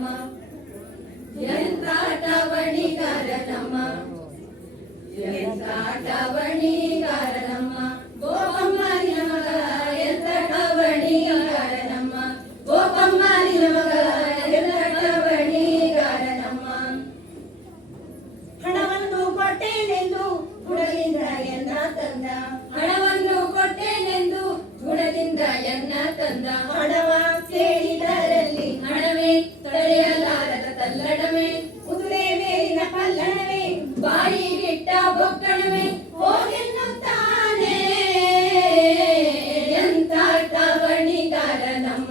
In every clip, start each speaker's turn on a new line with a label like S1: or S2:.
S1: ನಮ್ಮ. ಎಂತಾಟ ಬಣಿಗಾರ ನಮ್ಮ. ಎಂತಾಟ ತಲ್ಲಡವೇ
S2: ಕುದುರೆ ಮೇಲಿನ ಪಲ್ಲಣವೇ
S1: ಬಾಯಿಗಿಟ್ಟ ಬೊಕ್ಕಣವೇ ಹೋಗೆನ್ನುತ್ತಾನೆ ಎಂತಾಟ ಬಣಿಗಾರ ನಮ್ಮ?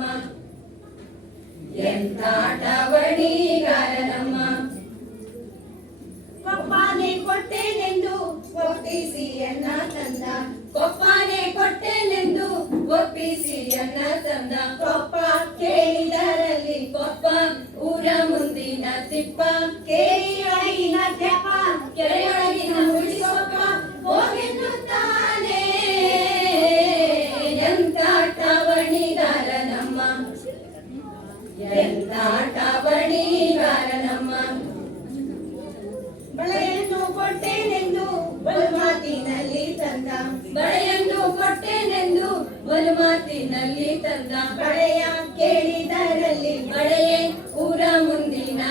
S1: ಎಂತಾಟ ಬಣಿಗಾರ ನಮ್ಮ?
S2: ಪಪ್ಪಾನೆ ಕೊಟ್ಟೇನೆಂದು ಒಪ್ಪಿಸಿ ಎನ್ನ ತಂದ.
S1: ಕೊಪ್ಪಾನೆ ಕೊಟ್ಟೆನೆಂದು ಒಪ್ಪಿಸಿ ಅನ್ನ ತಂದ.
S2: ಕೊಪ್ಪ ಕೇಳಿದರಲ್ಲಿ
S1: ಕೊಪ್ಪ ಊರ ಮುಂದಿನ ತಿಪ್ಪ
S2: ಕೇಳಿಯೊಳಗಿನ ತೆಪ್ಪ
S1: ಕೆರೆಯೊಳಗಿನ ಮುಡಿಸೊಪ್ಪ ಹೋಗೆನ್ನುತ್ತಾನೆ. ಎಂತ ಬಣಿಗಾರ ನಮ್ಮ? ಎಂತ ಬಣಿಗಾರ ನಮ್ಮ?
S2: ಬಳೆಯನ್ನು ಕೊಟ್ಟೇನೆಂದು ಮಾತಿನಲ್ಲಿ ತಂದ.
S1: ಬಳೆಯನ್ನು ಕೊಟ್ಟೆನೆಂದು ಒಂದು ಮಾತಿನಲ್ಲಿ ತಂದ.
S2: ಬಳೆಯ ಕೇಳಿದರಲ್ಲಿ
S1: ಬಳೆಯೇ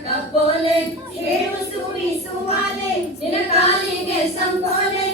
S1: बोले हेडु सुवी
S2: सुवाले निनकाली के संपोले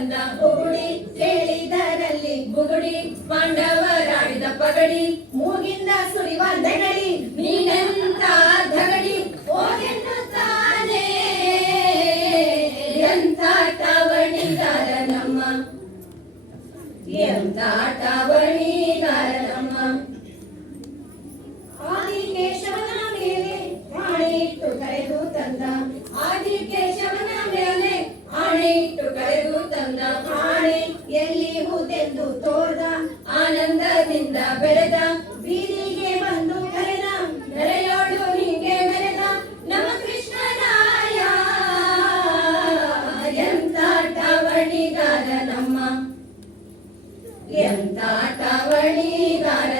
S2: ತಂದ ಬುಗುಡಿ ಕೇಳಿದರಲ್ಲಿ
S1: ಬುಗುಡಿ ಪಾಂಡವರಾಡಿದ ಪಗಡಿ,
S2: ಮೂಗಿಂದ ಸುರಿವ ದಗಡಿ,
S1: ನೀನೆಂತ ಧಗಡಿ ಎಂತ ಬಣಿಗಾರ ನಮ್ಮ? ಎಂತ ನಮ್ಮ
S2: ಆದಿಕೇಶವನ ಮೇಲೆ ಆಣೆ ಇಟ್ಟು ಕರೆದು ತಂದ
S1: ಆದಿಕೇಶವನ ಮೇಲೆ ಆಣೆ ಇಟ್ಟು ತಂದ
S2: ಆಣೆ ಎಲ್ಲಿ ಹುದೆಂದು ತೋರ್ದ,
S1: ಆನಂದದಿಂದ ಬೆಳೆದ,
S2: ಬೀದಿಗೆ ಬಂದು ಕರೆದ
S1: ನೆರೆಯೋಡು ಹಿಂಗೆ ಮೆರೆದ, ನಮ್ಮ ಕೃಷ್ಣನಾಯ ಎಂತ ಬಣಿಗಾರ ನಮ್ಮ ಎಂತ ಮಗ